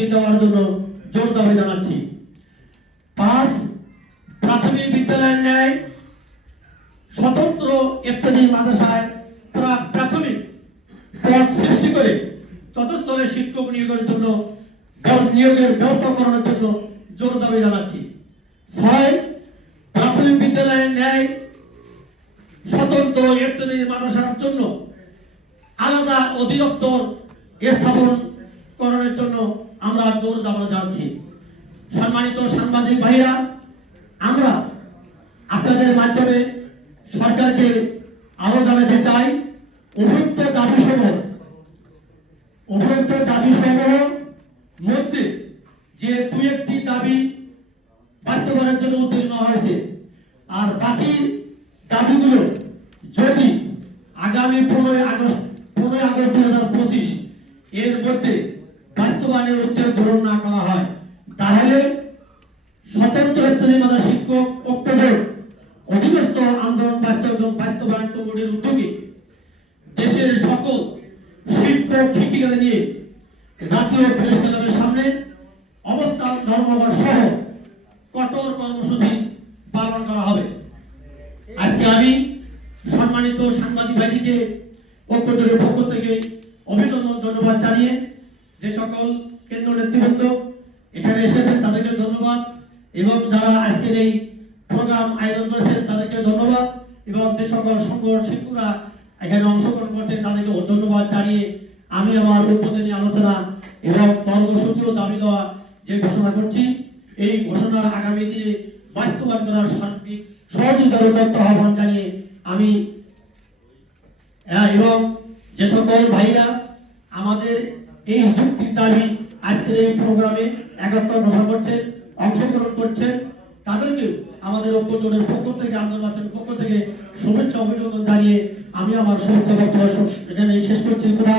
মুক্তি দেওয়ার জন্য জোর দাবি জানাচ্ছি। পাঁচ, প্রাথমিক বিদ্যালয়ের ন্যায় স্বতন্ত্র ইত্যাদি মাদ্রাসায় প্রা- প্রাথমিক পদ সৃষ্টি করে ততস্থলে শিক্ষক নিয়োগের জন্য নিয়োগের ব্যবস্থা করানোর জন্য জোর দাবি জানাচ্ছি। ছয়, প্রাথমিক বিদ্যালয়ের ন্যায় স্বতন্ত্র ইত্যাদি মাদ্রাসার জন্য আলাদা অধিদপ্তর স্থাপন করানোর জন্য আমরা জোর দাবি জানাচ্ছি সম্মানিত সাংবাদিক ভাইরা আমরা আপনাদের মাধ্যমে সরকারকে আরও জানাতে চাই, উপযুক্ত দাবি সমূহ, উপযুক্ত দাবি সমূহ মধ্যে যে দুই একটি দাবি বাস্তবায়নের জন্য উত্তীর্ণ হয়েছে। আর বাকি দাবিগুলো যদি আগামী পনেরোই আগস্ট পনেরোই আগস্ট হাজার পঁচিশ এর মধ্যে বাস্তবায়নের উদ্যোগ গ্রহণ না করা হয়। তাহলে স্বতন্ত্র মাদা শিক্ষক ঐক্যবোর্ড অধীনস্থ আন্দোলন বাস্তবায়ন বাস্তবায়ন কমিটির উদ্যোগে দেশের সকল শিক্ষক, শিক্ষিকাদের নিয়ে জাতীয় প্রেস ক্লাবের সামনে অবস্থান, ধর্মঘট সহ কঠোর কর্মসূচি পালন করা হবে। আজকে আমি সম্মানিত সাংবাদিক ভাইদিকে ঐক্যজোটের পক্ষ থেকে অভিনন্দন, ধন্যবাদ জানিয়ে যে সকল কেন্দ্র নেতৃবৃন্দ এখানে এসেছেন, তাদেরকে ধন্যবাদ। এবং যারা আজকের এই প্রোগ্রাম আয়োজন করেছেন, তাদেরকে ধন্যবাদ। এবং যে সকল সংগঠন, শিল্পীরা এখানে অংশগ্রহণ করছেন, তাদেরকে ধন্যবাদ জানিয়ে আমি আমার উদ্বোধনী আলোচনা এবং কর্মসূচি ও দাবি দেওয়া যে ঘোষণা করছি, এই ঘোষণার আগামী দিনে বাস্তবায়ন করার সার্বিক সহযোগিতার উদ্যত্ত আহ্বান জানিয়ে আমি এবং যে সকল ভাইরা আমাদের এই যুক্তির দাবি আজকের এই প্রোগ্রামে একত্র ঘোষণা করছেন অংশগ্রহণ করছেন তাদেরকে আমাদের ঐক্যজনের পক্ষ থেকে আন্দোলনের পক্ষ থেকে শুভেচ্ছা, অভিনন্দন জানিয়ে আমি আমার শুভেচ্ছা বক্তব্য এখানে শেষ করছি। খুদা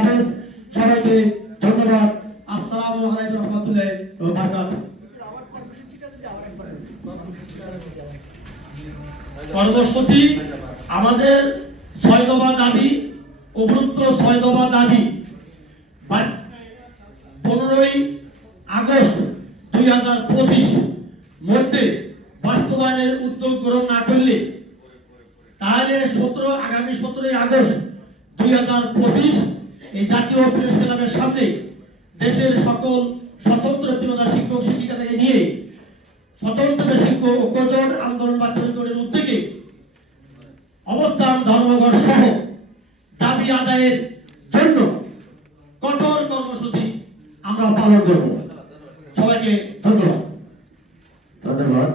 সবাইকে ধন্যবাদ। আসসালামু আলাইকুম রহমতুল্লাহ বারকাতুহু। কর্মসূচি আমাদের ছয় দফা দাবি উপরুক্ত ছয় দফা দাবি পনেরোই আগস্ট দুই হাজার পঁচিশ মধ্যে বাস্তবায়নের উদ্যোগ গ্রহণ না করলে, তাহলে সতেরো, আগামী সতেরোই আগস্ট দুই হাজার পঁচিশ এই জাতীয় প্রেস ক্লাবের সামনে দেশের সকল স্বতন্ত্র তৃণমূল শিক্ষক শিক্ষিকাদের নিয়ে স্বতন্ত্র শিক্ষক ঐক্যজোট আন্দোলন বাস্তবায়নের উদ্যোগে অবস্থান, ধর্মঘট সহ দাবি আদায়ের জন্য কঠোর কর্মসূচি আমরা পালন করব সবাইকে ধন্যবাদ। ধন্যবাদ।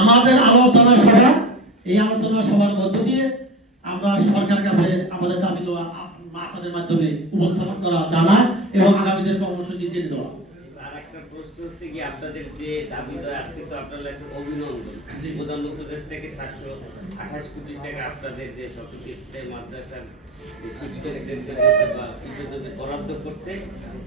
আমাদের আলোচনা সভা এই আলোচনা সভার মধ্য দিয়ে আমরা সরকার কাছে আমাদের দাবি দেওয়া আপনাদের মাধ্যমে উপস্থাপন করা জানা এবং আগামীদের কর্মসূচি জেনে দেওয়া। একটা প্রশ্ন হচ্ছে কি আপনাদের যে দাবি দেওয়া আজকে তো আপনার লাগছে অভিনন্দন। থেকে সাতশো আঠাশ কোটি টাকা আপনাদের যে মাদ্রাসার যে শিক্ষকদের বা শিক্ষকদের বরাদ্দ করছে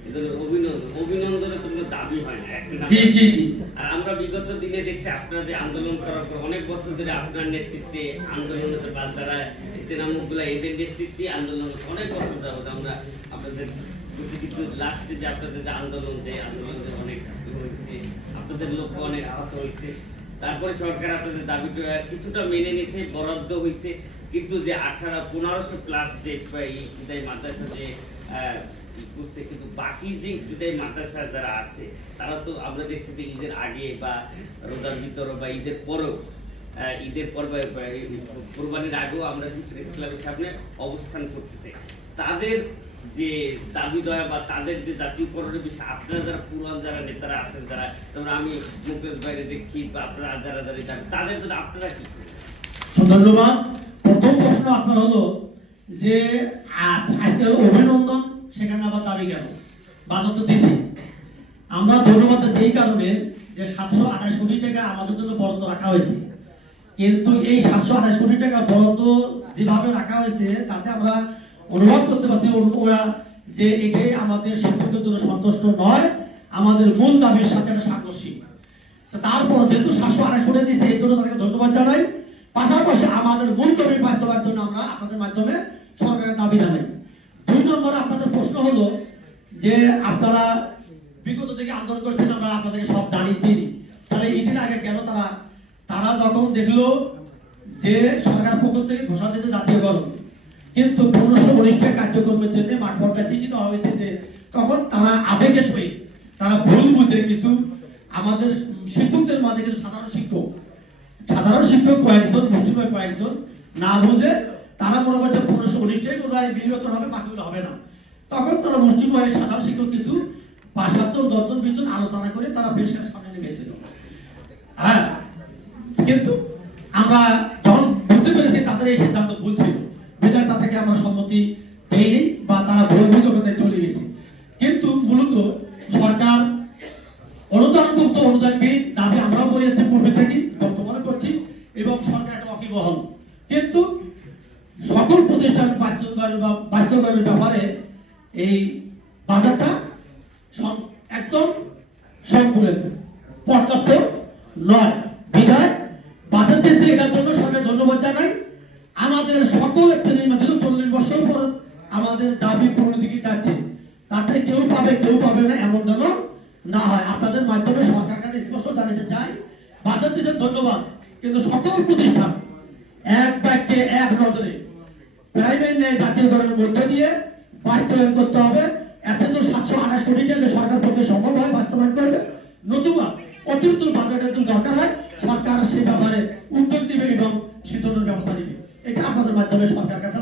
এদের অভিনন্দন। অভিনন্দনের কোনো দাবি হয় না জি জি জি। আর আমরা বিগত দিনে দেখছি আপনারা যে আন্দোলন করার পর অনেক বছর ধরে আপনার নেতৃত্বে আন্দোলন হচ্ছে বা যারা চেনামুখগুলা এদের নেতৃত্বে আন্দোলন অনেক বছর যাবত আমরা আপনাদের কিছু কিছু লাস্টে যে আপনাদের যে আন্দোলন যে আন্দোলন অনেক হয়েছে, আপনাদের লোক অনেক আহত হয়েছে। তারপরে সরকার আপনাদের দাবিটা কিছুটা মেনে নিয়েছে, বরাদ্দ হয়েছে। কিন্তু যে আঠারো, পনেরোশো প্লাস যে মাদ্রাসা যে কিন্তু বাকি যে বিদায় মাদ্রাসা যারা আছে, তারা তো আমরা দেখছি যে ঈদের আগে বা রোজার ভিতর বা ঈদের পরেও ঈদের পর কোরবানির আগেও আমরা প্রেস সামনে অবস্থান করতেছে। তাদের যে দাবি দয়া বা তাদের যে জাতীয়করণের বিষয়ে, আপনারা যারা পুরান যারা নেতারা আছেন, যারা যেমন আমি মুকেশ বাইরে দেখি বা আপনারা যারা যারা দাবি তাদের জন্য আপনারা কি? ধন্যবাদ। প্রথম প্রশ্ন আপনার হলো যে আ- আজকে অভিনন্দন, সেখানে আবার দাবি কেন? বাজার তো দিছি। আমরা ধন্যবাদ এই কারণে যে সাতশো আঠাশ কোটি টাকা আমাদের জন্য বরাদ্দ রাখা হয়েছে। কিন্তু এই সাতশো আঠাশ কোটি টাকা বরাদ্দ যেভাবে রাখা হয়েছে, তাতে আমরা অনুভব করতে পারছি ওর- যে এটাই আমাদের শিক্ষকদের জন্য সন্তুষ্ট নয়, আমাদের মূল দাবির সাথে একটা সাংঘর্ষিক। তারপর যেহেতু সাতশো আঠাশ কোটি দিয়েছে, এই জন্য তাদেরকে ধন্যবাদ জানাই। পাশাপাশি আমাদের মূল দাবি বাস্তবায়নের জন্য আমরা আপনাদের মাধ্যমে সরকারের দাবি জানাই। দুই নম্বর আপনাদের প্রশ্ন হলো যে আপনারা বিগত থেকে আন্দোলন করছেন, আমরা আপনাদেরকে সব জানিয়ে চিনি। তাহলে ঈদের আগে কেন তারা তারা যখন দেখল যে সরকার পক্ষ থেকে ঘোষণা দিতে জাতীয়করণ কিন্তু পনেরোশো উনিশটা কার্যক্রমের জন্য মাঠ পর্যায়ে চিঠি হয়েছে যে তখন তারা আবেগের সহিত তারা ভুল বুঝে কিছু। আমাদের শিক্ষকদের মাঝে কিছু সাধারণ শিক্ষক। সাধারণ শিক্ষক কয়েকজন মুসলিমের কয়েকজন। না বুঝে তারা মনে করছে পনেরোশো উনিশটাই বোধহয় বিনিয়োগ হবে বাকিগুলো হবে না। তখন তারা মুসলিম হয়ে সাধারণ শিক্ষক কিছু পাঁচ দশজন, বিশজন আলোচনা করে তারা বেশের সামনে নেমেছিল। হ্যাঁ কিন্তু আমরা যখন বুঝতে পেরেছি তাদের এই সিদ্ধান্ত ভুল ছিল বিধায় তা সম্মতি দেইনি বা তারা ভুল বুঝে চলে গেছে। কিন্তু মূলত সরকার অনুদানমুক্ত অনুদানবিহীন দাবি আমরাও করে যাচ্ছি পূর্বে থেকে বর্তমানে করছি, এবং সরকার একটা অকিবহল কিন্তু সকল প্রতিষ্ঠান বাস্তবায়ন বা বাস্তবায়নের ব্যাপারে এই সম- একদম সম্পূর্ণ পর্যাপ্ত নয় বিধায় বাজার দিতে এটার জন্য সরকার ধন্যবাদ জানাই আমাদের সকল একটা নির্বাচন চল্লিশ বছর পর আমাদের দাবি পূর্ণ দিকে যাচ্ছে তাতে কেউ পাবে কেউ পাবে না, এমন যেন না হয়। আপনাদের মাধ্যমে সরকার কাছে স্পষ্ট জানাতে চাই। বাজার দিতে ধন্যবাদ। কিন্তু সকল প্রতিষ্ঠান এক বাক্যে এক নজরে প্রাইভেট ন্যায় জাতীয়করণের মধ্য দিয়ে বাস্তবায়ন করতে হবে। এত তো সাতশো আঠাশ কোটি টাকা সরকার পক্ষে সম্ভব হয় বাস্তবায়ন করবে। নতুবা অতিরিক্ত বাজেটের দরকার হয়, সরকার সেই ব্যাপারে উদ্যোগ নেবে এবং সিদ্ধান্তের ব্যবস্থা নেবে। এটা আপনাদের মাধ্যমে সরকার কাছে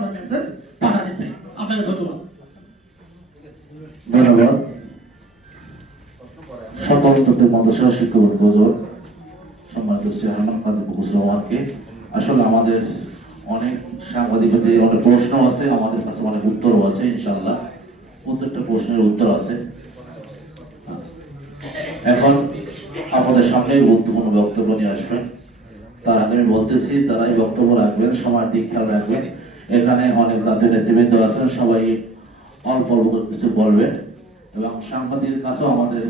স্বতন্ত্র মাদ্রাসা শিক্ষক উপযোগ সম্মানিত চেয়ারম্যান কাজী বকুস রহমানকে আসলে আমাদের অনেক সাংবাদিকদের অনেক প্রশ্ন আছে, আমাদের কাছে অনেক উত্তরও আছে ইনশাল্লাহ প্রত্যেকটা প্রশ্নের উত্তর আছে। এখন আপনাদের সামনে গুরুত্বপূর্ণ বক্তব্য নিয়ে আসবেন। তার আগে আমি বলতেছি যারাই বক্তব্য রাখবেন সময় দিক খেয়াল রাখবেন। এখানে অনেক জাতীয় নেতৃবৃন্দ আছেন, সবাই অল্প অল্প কিছু বলবেন। এবং সাংবাদিকের কাছেও আমাদের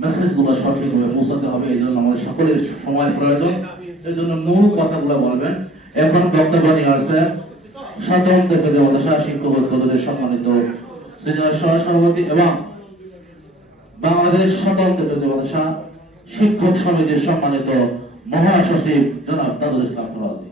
মেসেজগুলো সঠিকভাবে পৌঁছাতে হবে, এই জন্য আমাদের সকলের সময়ের প্রয়োজন। এই জন্য মূল কথাগুলো বলবেন। এখন বক্তব্য নিয়ে আসছেন শিক্ষক সম্মানিত সিনিয়র এবং বাংলাদেশ পেদে মাদ্রাসা শিক্ষক সমিতির সম্মানিত মহাসচিব জনাব দাদুল ইসলাম ফরাজি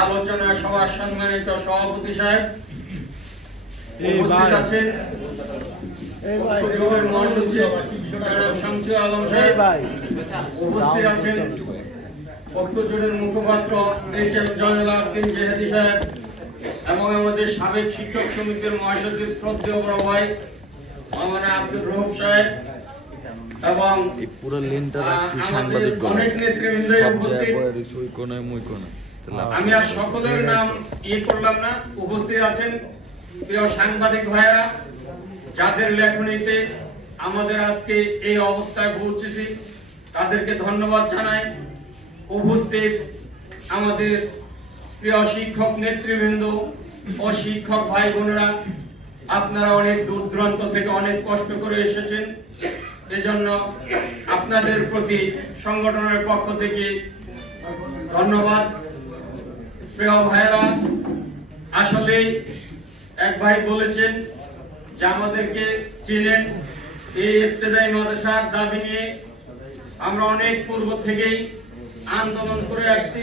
আলোচনা সভার সম্মানিত সভাপতি সাহেব উপস্থিত আছেন উপজেলার মহাসচিব জনাব শামসুল আলম সাহেব উপস্থিত আছেন পক্ষজোটের মুখপাত্র এইচ এম জয়নুল জেহাদি সাহেব এবং আমাদের সাবেক শিক্ষক সমিতির মহাসচিব শ্রদ্ধেয় বড় ভাই মাওলানা আব্দুর রহুম সাহেব এবং পুরো লেনটা রাখছি সাংবাদিক অনেক নেতৃবৃন্দই উপস্থিত। আমি আর সকলের নাম ইয়ে করলাম না। উপস্থিত আছেন প্রিয় সাংবাদিক ভাইয়েরা যাদের লেখনীতে আমাদের আজকে এই অবস্থায় পৌঁছেছি তাদেরকে ধন্যবাদ জানাই। উপস্থিত আমাদের প্রিয় শিক্ষক নেতৃবৃন্দ ও শিক্ষক ভাই বোনেরা আপনারা অনেক দূর দূরান্ত থেকে অনেক কষ্ট করে এসেছেন। এজন্য আপনাদের প্রতি সংগঠনের পক্ষ থেকে ধন্যবাদ। ভাইয়েরা, আসলে এক ভাই বলেছেন যে আমাদেরকে চেনেন। এই ইবতেদায়ী মাদ্রাসার দাবি নিয়ে আমরা অনেক পূর্ব থেকেই আন্দোলন করে আসছি।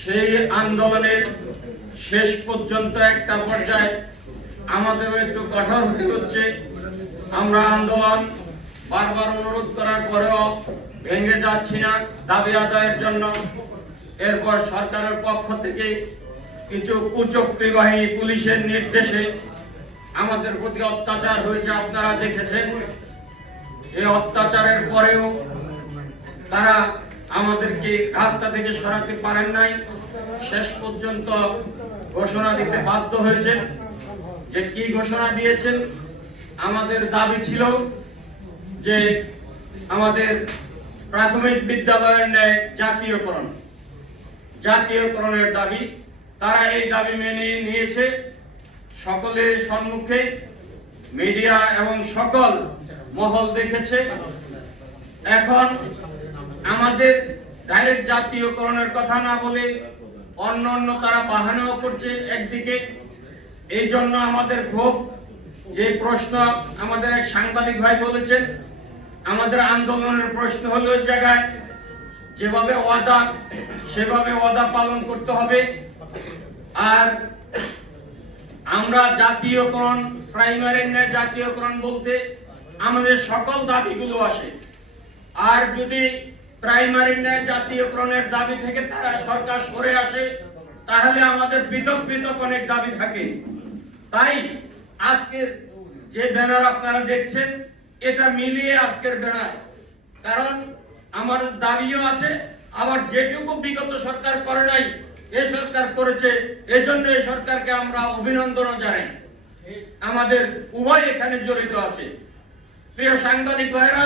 সেই আন্দোলনের শেষ পর্যন্ত একটা পর্যায়ে আমাদেরও একটু কঠোর হতে হচ্ছে। আমরা আন্দোলন বারবার অনুরোধ করার পরেও ভেঙে যাচ্ছি না দাবি আদায়ের জন্য। এরপর সরকারের পক্ষ থেকে কিছু কুচক্রী বাহিনী পুলিশের নির্দেশে আমাদের প্রতি অত্যাচার হয়েছে, আপনারা দেখেছেন। এই অত্যাচারের পরেও তারা আমাদেরকে রাস্তা থেকে সরাতে পারেন নাই। শেষ পর্যন্ত ঘোষণা দিতে বাধ্য হয়েছেন। যে কি ঘোষণা দিয়েছেন? আমাদের দাবি ছিল যে আমাদের প্রাথমিক বিদ্যালয়ের ন্যায় জাতীয়করণ। জাতীয়করণের দাবি, তারা এই দাবি মেনে নিয়েছে। সকলের সম্মুখে মিডিয়া এবং সকল মহল দেখেছে। এখন আমাদের ডাইরেক্ট জাতীয়করণের কথা না বলে অন্য অন্য তারা বাহানাও করছে একদিকে। এই জন্য আমাদের ক্ষোভ, যে প্রশ্ন আমাদের এক সাংবাদিক ভাই বলেছেন, আমাদের আন্দোলনের প্রশ্ন হলো জায়গায় যেভাবে ওয়াদা, সেভাবে ওয়াদা পালন করতে হবে। আর আমরা জাতীয়করণ প্রাইমারির ন্যায় জাতীয়করণ বলতে আমাদের সকল দাবিগুলো আসে। আর যদি প্রাইমারির ন্যায় জাতীয়করণের দাবি থেকে তারা সরকার সরে আসে, তাহলে আমাদের পৃথক পৃথক অনেক দাবি থাকে। তাই আজকের যে ব্যানার আপনারা দেখছেন, এটা মিলিয়ে আজকের ব্যানার। কারণ আমার দাবিও আছে, আবার যেটুকু বিগত সরকার করে নাই, এ সরকার করেছে, এজন্য এই সরকারকে আমরা অভিনন্দন জানাই। আমাদের উভয় এখানে জড়িত আছে। প্রিয় সাংবাদিক ভাইরা